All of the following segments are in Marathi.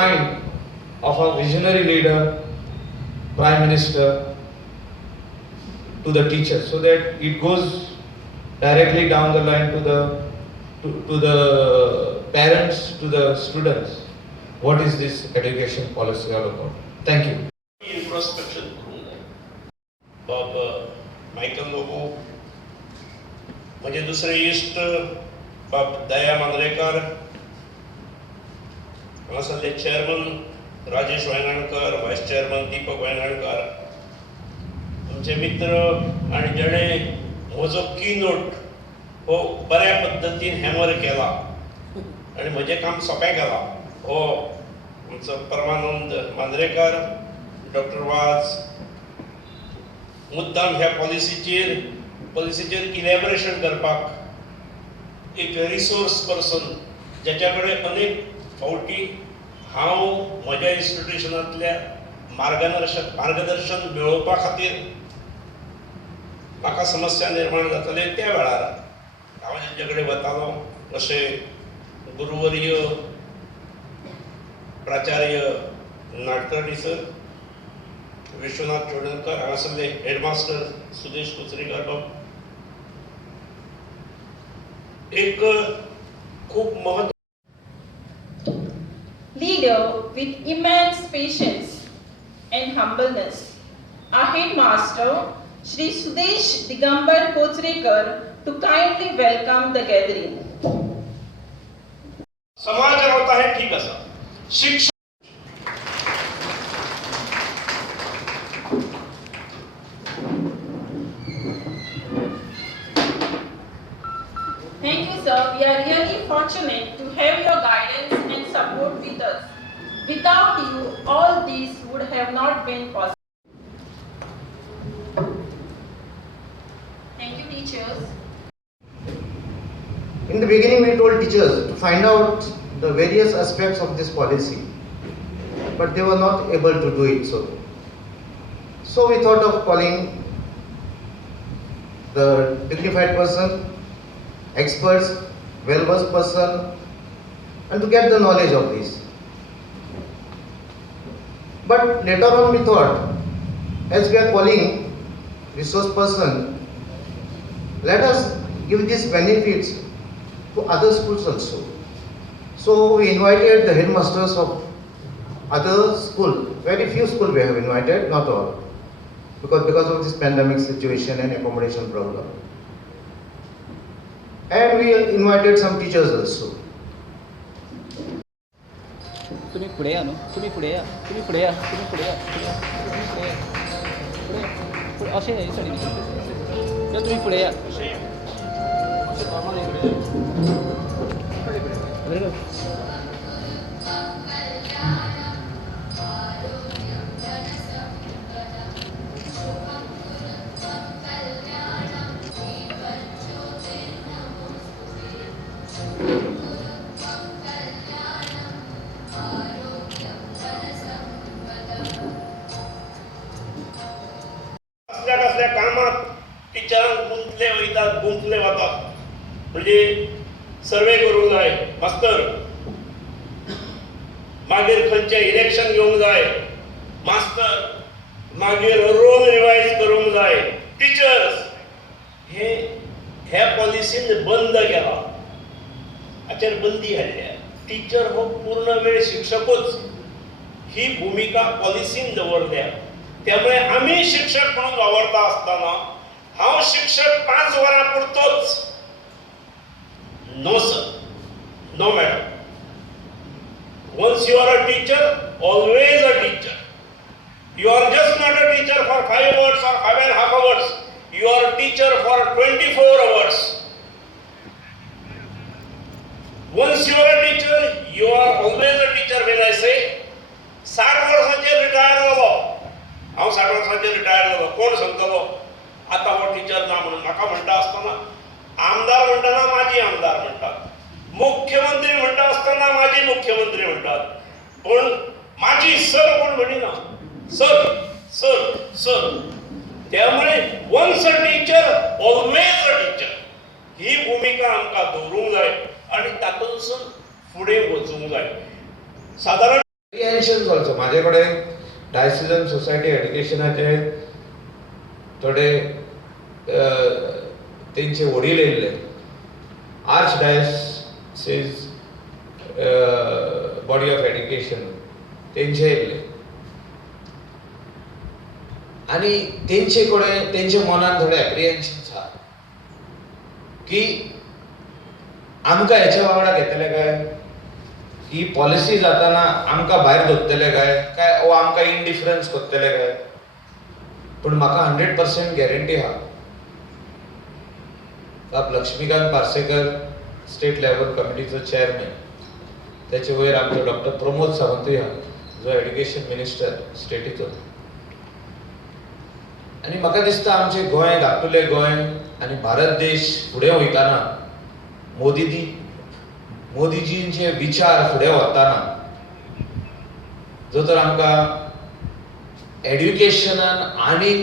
mind of a visionary leader, Prime Minister, to the teacher, so that it goes directly down the line to the parents, to the students. What is this education policy all about? Thank you. Introspection करून जाय. बाब मायकल लोबो, म्हणजे दुसरे इश्ट बाब दया मांद्रेकर, हांगासरले chairman Rajesh Vengankar, vice chairman Deepak Vengankar, आमचे मित्र आणि जेणे म्हजो कीनोट हो बऱ्या पद्धतीन हॅमर केला आणि म्हजें काम सोंपें केला हो आमचो परमानंद मांद्रेकर, डॉक्टर वाज मुद्दाम ह्या पॉलिसीचेर इलॅबोरेशन करपाक एक रिसोर्स पर्सन ज्याच्या कडेन अनेक फावटी हांव म्हज्या इन्स्टिट्यूशनांतल्या मार्गदर्शन मेळोवपा खातीर म्हाका समस्या निर्माण जाताले त्या वेळार हांव जेंचे कडेन वतालो अशे गुरुवर्य प्राचार्य नाडकर्णी सर, विश्वनाथ चोडणकर, हांगासरले हेडमास्टर सुदेश कुचरेकर बाब, एक खूप महत्व leader with immense patience and humbleness, our headmaster Shri Sudesh Digambar Kochrekar, to kindly welcome the gathering. समाज रावता हे ठीक आसा, शिक्षण Thank you, sir. We are really fortunate to have your guidance and support with us. Without you, all this would have not been possible. Thank you, teachers. In the beginning, we told teachers to find out the various aspects of this policy, but they were not able to do it so. So we thought of calling the dignified person, experts, well-versed person, and to get the knowledge of this. But later on we thought, as we are calling resource person, let us give these benefits to other schools also. So we invited the headmasters of other school. Very few schools we have invited, not all, because of this pandemic situation and accommodation problem. And we invited some teachers also. तुम्ही पुढे या ना, तुम्ही पुढे या, तुम्ही पुढे या, तुम्ही पुढे या, पुढे या, तुम्ही पुढे या, पुढे पुढे असे या साडी या, तुम्ही पुढे या. कसल्या कामात टिचरांक गुंतले वतात, म्हणजे सर्वे करूंक जाय मास्तर, मागीर खंयचे इलेक्शन घेवंक जाय मास्तर, मागीर रोल रिवायज करूंक जाय टिचर्स, हे पॉलिसीन बंद केला, हाचेर बंदी हाडल्या. टीचर हो पूर्ण वेळ शिक्षकूच ही भूमिका पॉलिसीन दवरल्या. त्यामुळे आम्ही शिक्षक म्हणून वावरता असताना हांव शिक्षक 5 वरां पुरतोच. No sir, no madam. Once you are a teacher, always a teacher. You are just not a teacher for 5 hours or 5.5 hours. You are a teacher for 24 hours. Once you are a teacher, you are always a teacher. When I say 60 वर्सांचेर retire जालो, हांव 60 वर्सांचेर रिटायर जालो, कोण सांगतलो आता हो टीचर ना म्हणून? म्हाका म्हणटा आसतना आमदार म्हणटाना माजी आमदार म्हणटात, मुख्यमंत्री म्हणटा आसतना माजी मुख्यमंत्री म्हणटात, पण माजी सर कोण म्हणिना. Sir sir sir. त्यामुळे once a teacher always a teacher ही भूमिका आमकां दवरूंक जाय आणि तातूंतसून फुडें वचूंक जाय. सादारण एप्रिहेन्शन्स ऑल्सो म्हाजे कडेन डायसिजन सोसायटी एड्युकेशनाचे थोडे तेंचे वडील येयल्ले archdiocese body of education तेंचे येयल्ले आनी तेंचे कडेन तेंचे मनान थोडे एप्रिहेन्शन्स आहा की आमकां हेच्या वांगडा घेतले काय ही पॉलिसी जाताना आमकां भायर दवरतले काय वो आमकां इनडिफरन्स करतले काय पण म्हाका 100% गॅरंटी आहा आप लक्ष्मीकांत पार्सेकर स्टेट लेवल कमिटीचो चेअरमॅन त्याचे वयर आमचो डॉक्टर प्रमोद सावंतूय आहा जो एड्युकेशन मिनिस्टर स्टेटीचो आनी म्हाका दिसता आमचे गोंय धाकटुलें गोंय आनी भारत देश फुडें वयताना मोदीजींचे विचार फुडें वताना जो तर आमकां एड्युकेशनान आनी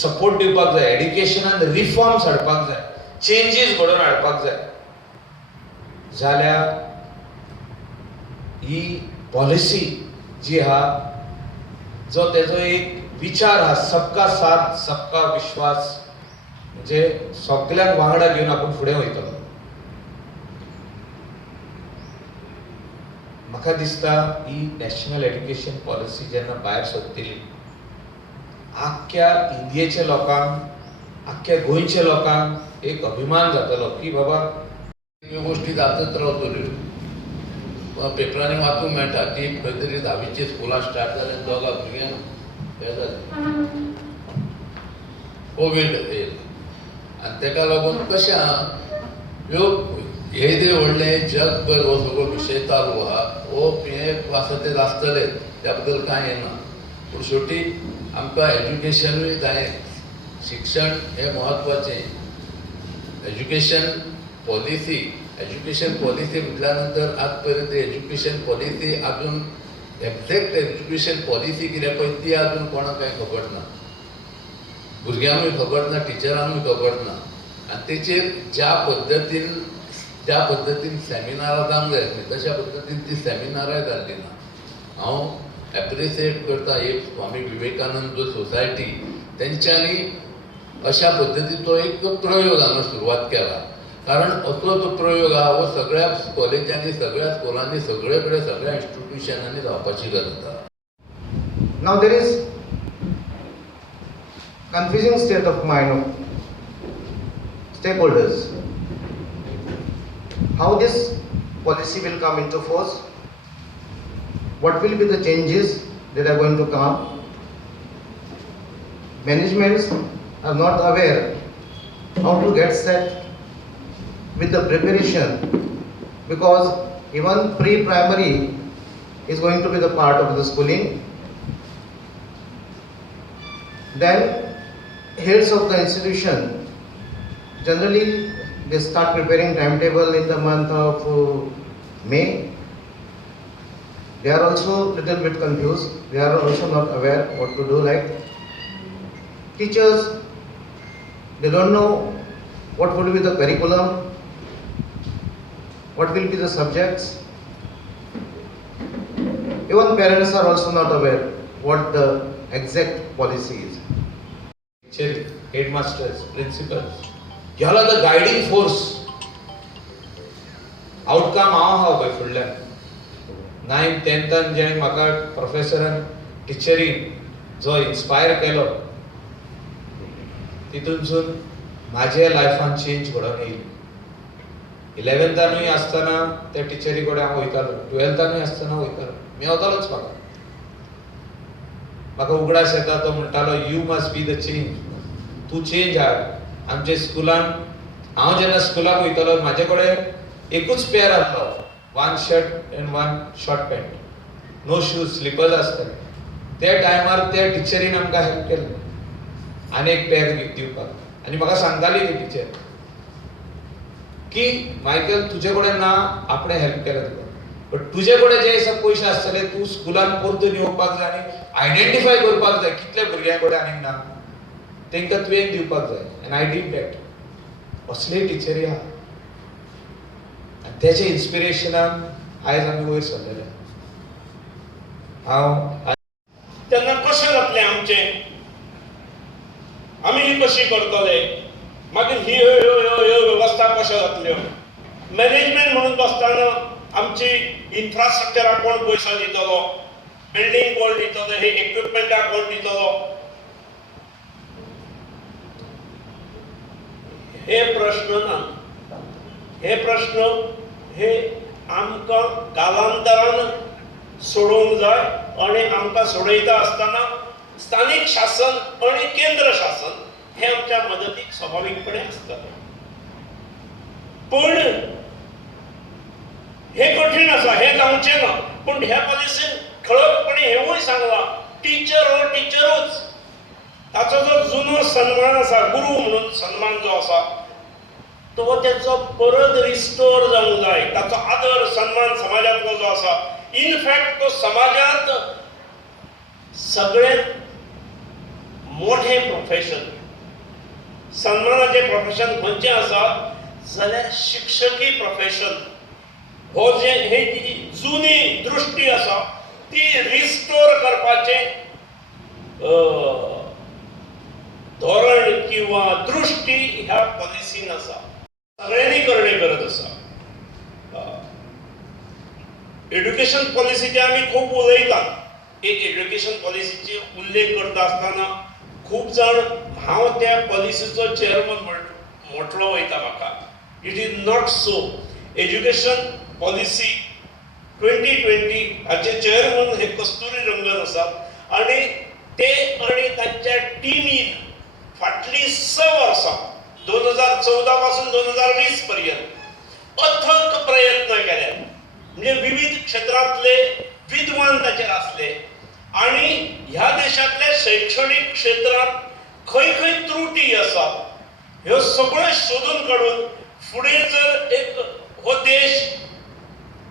सपोर्ट दिवपाक जाय एड्युकेशनान रिफॉर्म्स हाडपाक जाय चेंजीस घडोवन हाडपाक जाय जाल्यार ही पॉलिसी जी आहा जो तेजो एक विचार आहा सबका साथ सबका विश्वास म्हणजे सगळ्यांक वांगडा घेवन आपूण फुडें वयतलो म्हाका दिसता ही नॅशनल एड्युकेशन पॉलिसी जेन्ना भायर सरतली आख्ख्या इंडियेच्या लोकांक आख्ख्या गोंयच्या लोकांक एक अभिमान जातलो की बाबा ह्यो गोष्टी जातच रावतल्यो पेपरांनी वाचूंक मेळटा की खंय तरी 10वीची स्कुलां स्टार्ट जाले दोगा भुरग्यांक हे जालें कोवीड येयलो आनी तेका लागून कशें आहा ह्यो हे जे व्हडले जगभर हो सगळो विशय चालू आहा हो हे वासतेच आसतले त्या बद्दल कांय येना पूण शेवटी आमकां एज्युकेशनूय जाय शिक्षण हे म्हत्वाचें एज्युकेशन पॉलिसी म्हटल्या नंतर आज पर्यंत एज्युकेशन पॉलिसी अजून एक्झॅक्ट एज्युकेशन पॉलिसी कितें पळय ती अजून कोणाक कांय खबर ना भुरग्यांकूय खबर ना टिचरांकूय खबर ना आनी तेचेर ज्या पद्दतीन सेमिनारां जावंक जाय आसलीं तशा पद्दतीन ती सेमिनाराय जाल्ली ना हांव एप्रिसिएट करता एक स्वामी विवेकानंद जो सोसायटी तेंच्यांनी अशा पद्दतीचो एक प्रयोग हांगा सुरवात केला कारण असलो तो प्रयोग आहा हो सगळ्या कॉलेजांनी सगळ्या स्कुलांनी सगळे कडेन सगळ्या इन्स्टिट्यूशनांनी जावपाची गरज आसा Now there is confusing state of mind of stakeholders. How this policy will come into force? What will be the changes that are going to come? Managements are not aware how to get set with the preparation because even pre-primary is going to be the part of the schooling. Then heads of the institution generally they start preparing timetable in the month of May. They are also little bit confused. They are also not aware what to do. Like teachers, they don't know what would be the curriculum, what will be the subjects. Even parents are also not aware what the exact policy is. Headmasters principles ह्याला द गायडिंग फोर्स आउटकम हांव आहा पळय फुडल्यान 9th 10th जेणे म्हाका प्रोफेसरान टिचरीन जो इन्स्पायर केलो तितूनसून म्हाज्या लायफान चेंज घडोवन येयली 11thनूय आसतना त्या टिचरी कडेन हांव वयतालो 12thनूय आसतना वयतालो मेवतालोच म्हाका उगडास येता तो म्हणटालो you must be the change तूं चेंज हाड आमच्या स्कुलान हांव जेन्ना स्कुलाक वयतालो म्हाजे कडेन एकूच पेअर आसलो 1 shirt and 1 short pant no shoes slippers आसताले त्या टायमार त्या टिचरीन आमकां हेल्प केलें आनी एक पेअर दिवपाक आनी म्हाका सांगताली ती टिचर की मायकल तुजे कडेन ना आपणें हेल्प केलें तुका बट तुजे कडेन जे सब पयशे आसतले तूं स्कुलान परतून येवपाक जाय आनी आयडेंटिफाय करपाक जाय कितले भुरग्यां कडेन आनीक ना तांकां तुवें दिवपाक जाय एंड आय डीड दॅट असले टिचरी आहा आनी तेचे इन्स्पिरेशनान आयज आमी वयर सरलेले हांव तेन्ना कशें जातलें आमचें? आमी कशी करतले? मागीर ह्यो वेवस्था कश्यो जातल्यो? मॅनेजमेंट म्हणून बसतना आमची इन्फ्रास्ट्रक्चराक कोण पयसो दितलो? बिल्डींग कोण दितलो? हे इक्विपमेंटाक कोण दितलो? हे प्रश्न ना. हे प्रश्न हे आमकां कालांतरान सोडोवंक जाय आणि आमकां सोडयता आसतना स्थानीक शासन आणि केंद्र शासन हे आमच्या मदतीक स्वाभाविकपणे आसतलें. पण हे कठीण आसा, हे जावचें ना. पूण ह्या पॉलिसीन ठळकपणे हेवूय सांगलां, टीचर हो टीचरूच. ताचो जो जुनो सन्मान आसा, गुरू म्हणून सन्मान जो आसा, तो त्याचो परत रिस्टोर जावंक जाय. ताचो आदर सन्मान समाजांतलो जो आसा, इनफॅक्ट तो समाजांत सगळ्यांत मोठें प्रोफेशन, सन्मानाचें प्रोफेशन खंयचें आसा जाल्यार शिक्षकी प्रोफेशन. हो जे हे जी जुनी दृश्टी आसा ती रिस्टोर करपाचें धोरण किंवा दृश्टी ह्या पॉलिसीन आसा. सगळ्यांनी करणे गरज आसा. एड्युकेशन पॉलिसीचे आमी खूब उलयतात. एक एड्युकेशन पॉलिसीचे उल्लेख करता आसतना खूब जाण हांव त्या पॉलिसीचो चेअरमन म्हटलो वयता म्हाका. It is not so. Education policy 2020 हाचे चेअरमन हे कस्तुरी रंगन आसात आणि ते आणि तांच्या टिमीन फाटलीं 6 वर्सां 2014 पासून 2020 पर्यंत अथक प्रयत्न केले. म्हणजे विविध क्षेत्रांतले विद्वान ताचेर आसले आणि ह्या देशातल्या शैक्षणिक क्षेत्रात खंय खंय त्रुटी आसात ह्यो सगळ्यो शोधून काडून फुडें जर एक हो देश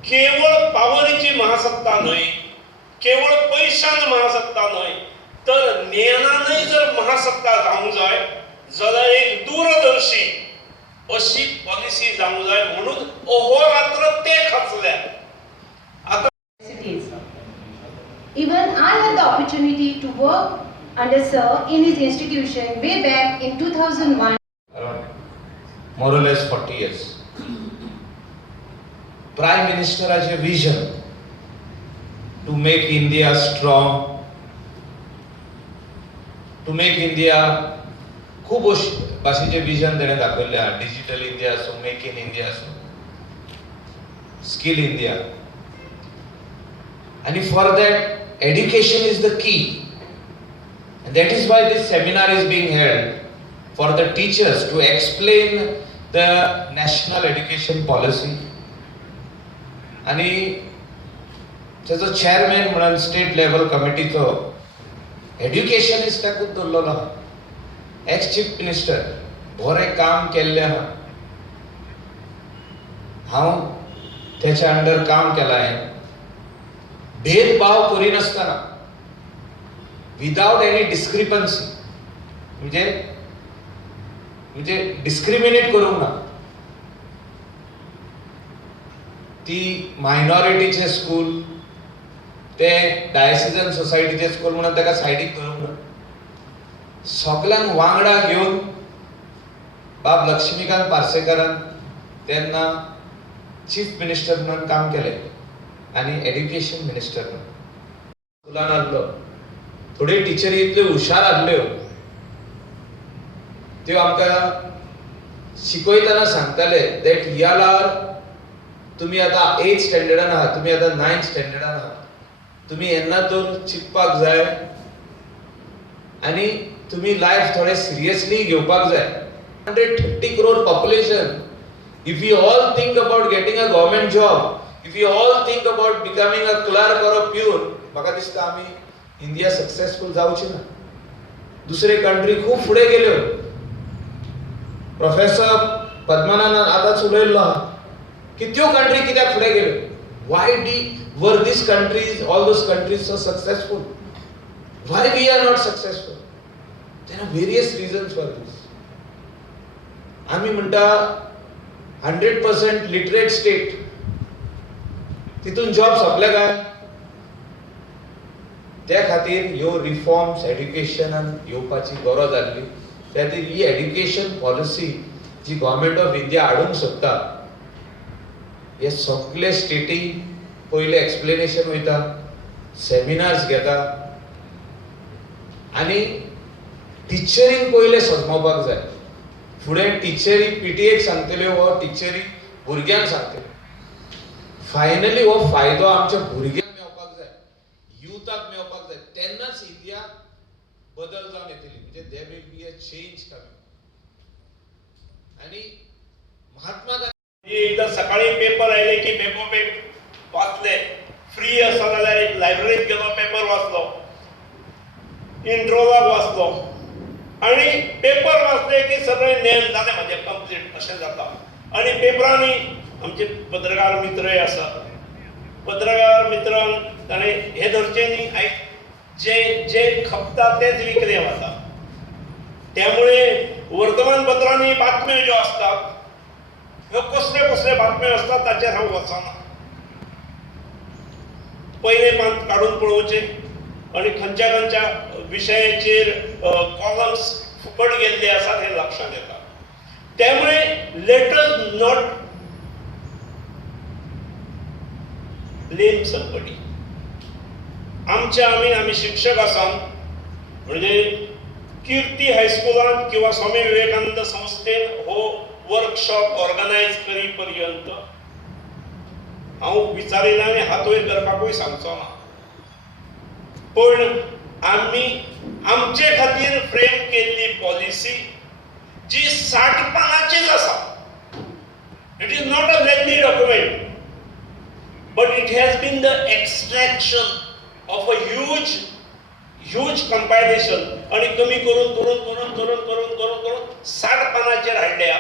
केवळ पावरीची महासत्ता न्हय, केवळ पयशान महासत्ता न्हय, तर ज्ञानानय जर महासत्ता जावंक जाय जाल्यार एक दूरदर्शी अशी पॉलिसी जावंक जाय म्हणून अहोरात्र ते खचल्या. आता Even I had the opportunity to work under Sir in his institution way back in 2001. around more or less 40 years. Prime Minister's vision to make India strong, to make India खूब भाशेचे विजन तेणें दाखयल्लें आहा. डिजिटल इंडिया आसूं, मेक इन इंडिया आसूं, skill India. And for that, education is the key. And that is why this seminar is being held for the teachers to explain the national education policy. आणि त्याचो चेअरमॅन म्हणून स्टेट लेवल कमिटीचो एड्युकेशनिस्टाकूच दवरलेलो आहा. एक्स चीफ मिनिस्टर बरें काम केल्लें आहा. हांव त्याच्या अंडर काम केलां. हांवें भेदभाव करिनासतना विदाउट एनी डिस्क्रिपन्सी, म्हणजे डिस्क्रिमिनेट करूंक ना. ती मायनॉरिटीचे स्कूल, ते डायसिजन सोसायटीचे स्कूल म्हणून ताका सायडीक धरूंक ना. सगळ्यांक वांगडा घेवन बाब लक्ष्मीकांत पार्सेकरान तेन्ना चीफ मिनिस्टर म्हणून काम केलें आणि एड्युकेशन मिनिस्टर म्हणून. स्कुलान आसलो थोडी टिचरी इतल्यो हुशार आसल्यो, त्यो आमकां शिकयतना सांगताले दॅट यालार तुमी आतां 8th स्टँडर्डान आहात, तुमी आतां 9th स्टँडर्डान आहात, तुमी येन्ना तर चिंतपाक जाय आनी तुमी लायफ थोडें सिरियसली घेवपाक जाय. 130 crore population. If we all think about getting a government job, if we all think about becoming a clerk or a peon, म्हाका दिसता आमी इंडिया सक्सेसफुल जावची ना. दुसरे कंट्री खूब फुडें गेल्यो. प्रोफेसर पद्मनाभन आतांच उलयल्लो आहा की त्यो कंट्री कित्याक फुडें गेल्यो. Why were these countries, all those countries so successful? Why we are not successful? There are various reasons for this. आमी म्हणटा 100% लिटरेट स्टेट, तितून जॉब सोंपले काय? त्या खातीर ह्यो रिफॉर्म्स एड्युकेशनान येवपाची गरज आसली. त्या खातीर ही एड्युकेशन पॉलिसी जी गव्हर्मेंट ऑफ इंडिया हाडूंक सोदता, हे सगळे स्टेटीक पयले एक्सप्लेनेशन वयता, सेमिनार्स घेता आनी टिचरींक पयले समजोवपाक जाय. फुडें टिचरी पीटीएक सांगतल्यो व टिचरी भुरग्यांक सांगतल्यो. फायनली हो फायदो आमच्या भुरग्यांक मेळपाक जाय, युथाक मेळपाक जाय. तेन्नाच इंडिया बदल जावन येतली. म्हणजे there will be a change coming. आणि महात्मा गांधी एकदा सकाळी पेपर आयले की बेगोबेग वाचले. फ्री आसा जाल्यार एक लायब्ररीत गेलो, पेपर वाचलो, इंट्रोलाक वाचलो आणि पेपर वाचले की सगळें ज्ञान जालें म्हजें कंप्लीट अशें जाता. आणि पेपरांनी आमचे पत्रकार मित्रय आसात. पत्रकार मित्रांन ताणें हे धरचें न्ही, आयज जे खपता तेच विकले वता. त्यामुळे वर्तमानपत्रांनी बातम्यो ज्यो असतात, ह्यो कसले कसले बातम्यो असतात ताचेर हांव वचना. पयले पान काडून पळोवचे आणि खंयच्या खंयच्या विशयाचेर कॉलम्स फुकट गेल्ले आसात हे लक्षांत येता. त्यामुळे let us not blame somebody. आमी शिक्षक आसात म्हणजे कीर्ती हायस्कुलान किंवा स्वामी विवेकानंद संस्थेन हो वर्कशॉप ऑर्गनायज करी पर्यंत हांव विचारिना आनी हात वयर करपाकूय सांगचो ना. पण आमी आमचे खातीर फ्रेम केल्ली पॉलिसी जी 60 पानांचीच आसा. It is not a lengthy document, but it has been the extraction of a huge compilation. आणि कमी करून 60 पानांचेर हाडल्या.